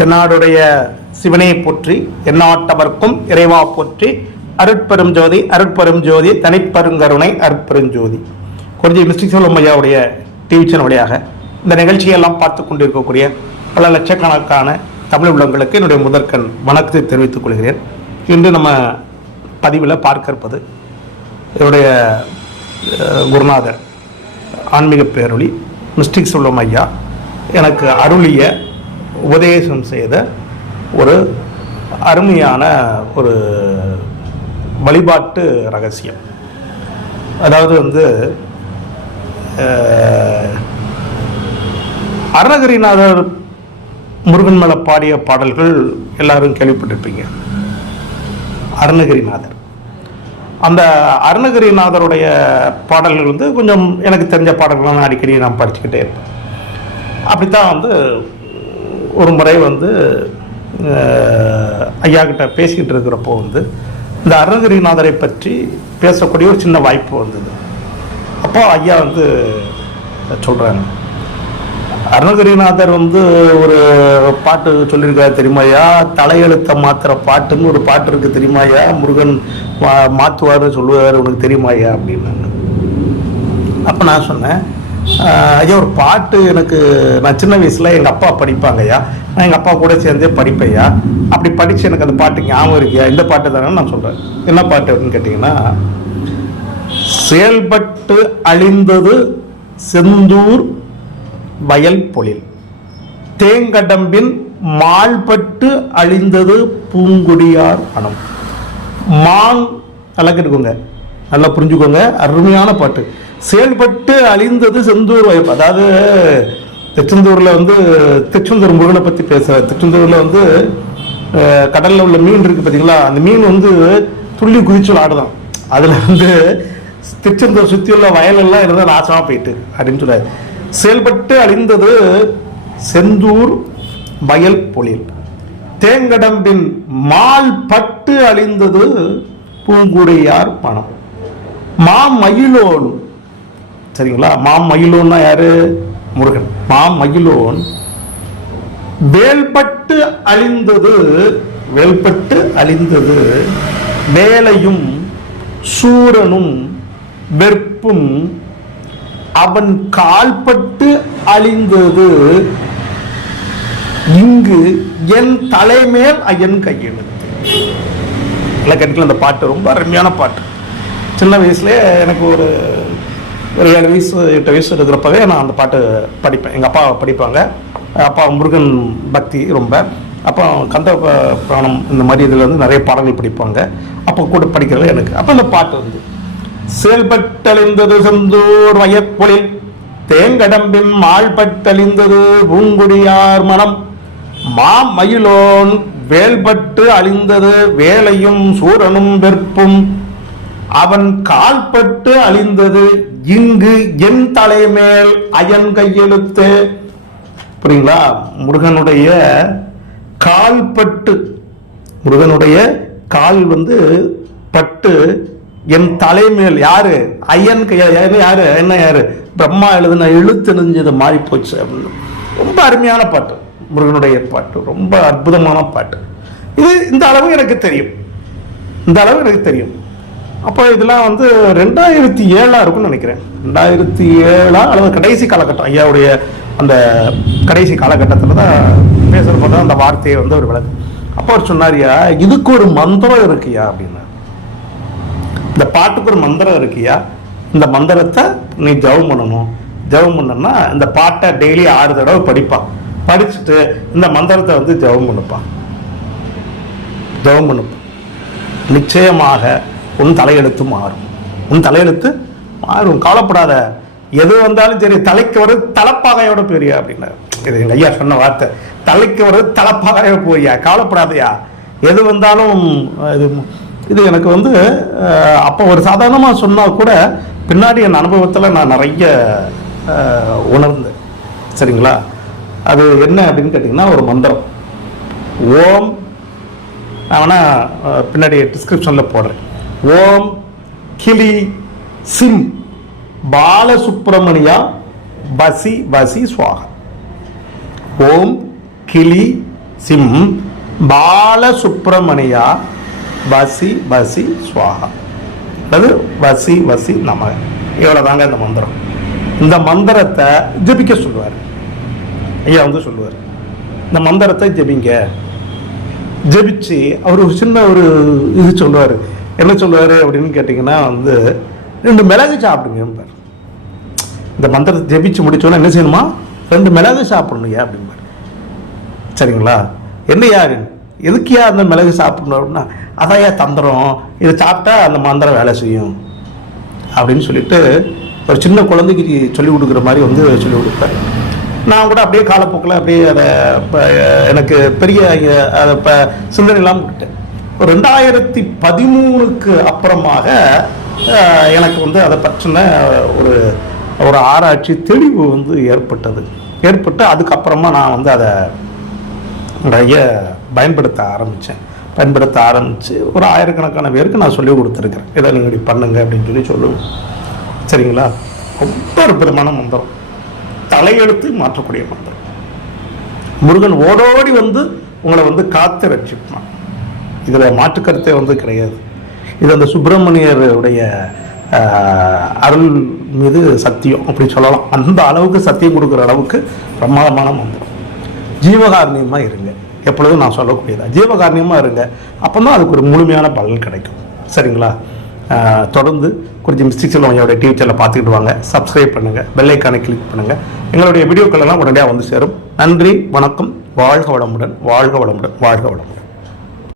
தென்னாடுடைய சிவனை போற்றி எந்நாட்டவர்க்கும் இறைவா போற்றி அருட்பெரும் ஜோதி அருட்பெரும் ஜோதி தனிப்பெருங்கருணை அருட்பெருஞ்சோதி. குறிஞ்சி மிஸ்டிக் செல்வம் ஐயாவுடைய டிவி சேனல் வழியாக இந்த நிகழ்ச்சியெல்லாம் பார்த்து கொண்டிருக்கக்கூடிய பல லட்சக்கணக்கான தமிழ் உள்ளங்களுக்கு என்னுடைய முதற்கண் வணக்கத்தை தெரிவித்துக் கொள்கிறேன். இன்று நம்ம பதிவில் பார்க்க இருப்பது என்னுடைய குருநாதர் ஆன்மீக பேரொளி மிஸ்டிக் செல்வம் ஐயா எனக்கு அருளிய உபதேசம் செய்த ஒரு அருமையான ஒரு வழிபாட்டு ரகசியம். அதாவது வந்து அருணகிரிநாதர் முருகன் மேலே பாடிய பாடல்கள் எல்லாரும் கேள்விப்பட்டிருப்பீங்க. அருணகிரிநாதர். அந்த அருணகிரிநாதருடைய பாடல்கள் வந்து கொஞ்சம் எனக்கு தெரிஞ்ச பாடல்கள் நான் அடிக்கடி நான் படிச்சுக்கிட்டே இருப்பேன். அப்படித்தான் வந்து ஒரு முறை வந்து ஐயா கிட்ட பேசிக்கிட்டு இருக்கிறப்போ வந்து இந்த அருணகிரிநாதரை பற்றி பேசக்கூடிய ஒரு சின்ன வாய்ப்பு வந்தது. அப்போ ஐயா வந்து சொல்கிறாங்க அருணகிரிநாதர் வந்து ஒரு பாட்டு சொல்லியிருக்காரு தெரியுமாயா தலையெழுத்த மாத்திர பாட்டுன்னு ஒரு பாட்டு இருக்கு தெரியுமாயா முருகன் மாற்றுவார்னு சொல்லுவார் உனக்கு தெரியுமாயா அப்படின்னாங்க. அப்போ நான் சொன்னேன் ஐயா ஒரு பாட்டு எனக்கு நான் சின்ன வயசில் எங்கள் அப்பா படிப்பாங்க ஐயா. நான் எங்கள் அப்பா கூட சேர்ந்தே படிப்பையா அப்படி படித்து எனக்கு அந்த பாட்டு ஞாபகம் இருக்கியா இந்த பாட்டு தானே நான் சொல்கிறேன் என்ன பாட்டு அப்படின்னு கேட்டிங்கன்னா செயல்பட்டு அழிந்தது செந்தூர் வயல் பொழில் தேங்கடம்பின் மால்பட்டு அழிந்தது பூங்குடியார் மனம். மாங் நல்லா கேட்டுக்கோங்க. நல்லா புரிஞ்சுக்கோங்க. அருமையான பாட்டு. செயல்பட்டு அழிந்தது செந்தூர் வயல். அதாவது திருச்செந்தூரில் வந்து திருச்செந்தூர் முருகனை பற்றி பேசுகிறேன் திருச்செந்தூரில் வந்து கடலில் உள்ள மீன் இருக்குது பார்த்தீங்களா அந்த மீன் வந்து துள்ளி குதிச்சு விளாடுதான். அதில் வந்து திருச்செந்தூர் சுற்றியுள்ள வயலெல்லாம் இருந்தால் நாசமாக போயிட்டு அப்படின்னு சொல்றாரு. செயல்பட்டு அழிந்தது செந்தூர் வயல் பொழில். தேங்கடம்பின் மால் பட்டு அழிந்தது பூங்குடியார் பணம். மாமயிலோன் சரிங்களா? மாமயிலோன்னா யாரு? முருகன். மாமயிலோன் வேல்பட்டு அழிந்தது வேல்பட்டு அழிந்தது வேலையும் சூரனும் வெற்பும் அவன் கால்பட்டு அழிந்தது. இங்கு என் தலைமேல் ஐயன் கையெழுத்து. இலக்கணத்தில் அந்த பாட்டு ரொம்ப அருமையான பாட்டு. சின்ன வயசுல எனக்கு ஒரு ஒரு ஏழு வயசு எட்டு வயசு இருக்கிறப்பவே நான் அந்த பாட்டு படிப்பேன். எங்கள் அப்பா படிப்பாங்க. அப்பா முருகன் பக்தி ரொம்ப. அப்போ கந்த புராணம் இந்த மாதிரி இதில் வந்து நிறைய பாடங்கள் படிப்பாங்க. அப்போ கூட படிக்கிறது எனக்கு. அப்போ இந்த பாட்டு வந்து செயல்பட்டழிந்தது செந்தூர் வயப்பொழில் தேங்கடம்பின் ஆழ்பட்டழிந்தது பூங்குடியார் மனம். மாமயிலோன் வேல்பட்டு அழிந்தது வேலையும் சூரனும் வெற்பும். அவன் கால்பட்டு அழிந்தது இங்கு என் தலைமேல் அயன் கையெழுத்து. புரியுங்களா? முருகனுடைய கால்பட்டு முருகனுடைய கால் வந்து பட்டு. என் தலைமேல் யாரு? ஐயன் கையா யாரு என்ன யாரு? பிரம்மா எழுதுன எழுத்து நெஞ்சது மாறி போச்சு அப்படின்னு. ரொம்ப அருமையான பாட்டு. முருகனுடைய பாட்டு. ரொம்ப அற்புதமான பாட்டு. இது இந்த அளவு எனக்கு தெரியும். இந்த அளவு எனக்கு தெரியும். அப்போ இதெல்லாம் வந்து ரெண்டாயிரத்தி ஏழா இருக்கும்னு நினைக்கிறேன். ரெண்டாயிரத்தி ஏழா அல்லது கடைசி காலகட்டம் ஐயாவுடைய அந்த கடைசி காலகட்டத்தில் தான் பேசுகிறப்ப தான் அந்த வார்த்தையை வந்து ஒரு விளக்கு. அப்போ அவர் சொன்னாரியா இதுக்கு ஒரு மந்திரம் இருக்குயா அப்படின்னா இந்த பாட்டுக்கு ஒரு மந்திரம் இருக்குயா இந்த மந்திரத்தை நீ ஜெபம் பண்ணணும். ஜெபம் பண்ணனா இந்த பாட்டை டெய்லி ஆறு தடவை படிப்பான். படிச்சுட்டு இந்த மந்திரத்தை வந்து ஜெபம் பண்ணுப்பான். ஜெபம் பண்ணுப்பான். நிச்சயமாக உன் தலையெழுத்து மாறும். உன் தலையெழுத்து மாறும். கவலைப்படாத. எது வந்தாலும் சரி தலைக்கு ஒரு தலைப்பாகையோட போறியா அப்படின்னாரு. இது எங்கள் ஐயா சொன்ன வார்த்தை. தலைக்கு ஒரு தலைப்பாகையோ போறியா? கவலைப்படாதயா. எது வந்தாலும் இது இது எனக்கு வந்து அப்போ ஒரு சாதாரணமாக சொன்னால் கூட பின்னாடி என் அனுபவத்தில் நான் நிறைய உணர்ந்தேன். சரிங்களா? அது என்ன அப்படின்னு கேட்டிங்கன்னா ஒரு மந்திரம். ஓம் நான் வேணால் பின்னாடி டிஸ்கிரிப்ஷனில் போடுறேன். ஓம் கிளி சிம். பாலசுப்ரமணியா வசி வசி சுவாகா. ஓம் கிளி சிம். பாலசுப்ரமணியா வசி வசி சுவாகா. அல்லது வசி வசி நம. இவ்வளோதாங்க இந்த மந்திரம். இந்த மந்திரத்தை ஜெபிக்க சொல்லுவார். ஐயா வந்து சொல்லுவார். இந்த மந்திரத்தை ஜெபிங்க. ஜபிச்சு அவர் ஒரு சின்ன ஒரு இது சொல்லுவார். என்ன சொல்லுவார் அப்படின்னு கேட்டிங்கன்னா வந்து ரெண்டு மிளகு சாப்பிடுங்கம்பார் இந்த மந்திரத்தை ஜெபிச்சு முடிச்சோன்னா என்ன செய்யணுமா? ரெண்டு மிளகு சாப்பிடணுயா அப்படிம்பார். சரிங்களா? என்னையா எதுக்கியா அந்த மிளகு சாப்பிடணும் அப்படின்னா அதையா தந்திரம். இதை சாப்பிட்டா அந்த மந்திரம் வேலை செய்யும். அப்படின்னு சொல்லிட்டு ஒரு சின்ன குழந்தைக்கு சொல்லி கொடுக்குற மாதிரி வந்து சொல்லி கொடுப்பேன் நான் கூட அப்படியே காலப்போக்கில் அப்படியே அதை இப்போ எனக்கு பெரிய அதை இப்போ சிந்தனை இல்லாமல் விட்டேன் ரெண்டாயிரத்தி பதிமூணுக்கு அப்புறமாக எனக்கு வந்து அதை பற்றின ஒரு ஒரு ஆராய்ச்சி தெளிவு வந்து ஏற்பட்டது. ஏற்பட்டு அதுக்கப்புறமா நான் வந்து அதை நிறைய பயன்படுத்த ஆரம்பித்தேன். பயன்படுத்த ஆரம்பித்து ஒரு ஆயிரக்கணக்கான பேருக்கு நான் சொல்லி கொடுத்துருக்குறேன். இதை நீங்கள் இப்படி பண்ணுங்க அப்படின்னு சொல்லி சொல்லுவோம். சரிங்களா? ரொம்ப அற்புதமான மந்திரம். தலையெழுத்து மாற்றக்கூடிய மந்திரம். முருகன் ஓடோடி வந்து உங்களை வந்து காத்து ரட்சிப்பான். இதில் மாற்றுக்கருத்தே வந்து கிடையாது. இது அந்த சுப்பிரமணியருடைய அருள் மீது சத்தியம் அப்படி சொல்லலாம். அந்த அளவுக்கு சத்தியம் கொடுக்குற அளவுக்கு பிரமாதமான மந்திரம். ஜீவகாரணியமாக இருங்க. எப்பொழுதும் நான் சொல்லக்கூடியதா. ஜீவகாரணியமாக இருங்க. அப்போ தான் அதுக்கு ஒரு முழுமையான பலன் கிடைக்கும். சரிங்களா? தொடர்ந்து கொஞ்சம் மிஸ்டிக் செல்வங்க டிவி சேனலை பார்த்துக்கிட்டு வாங்க. சப்ஸ்கிரைப் பண்ணுங்கள் பெல்லைக்கானை கிளிக் பண்ணுங்கள் எங்களுடைய வீடியோக்கள் எல்லாம் உடனடியாக வந்து சேரும். நன்றி வணக்கம். வாழ்க வளமுடன் வாழ்க வளமுடன் வாழ்க வளமுடன்.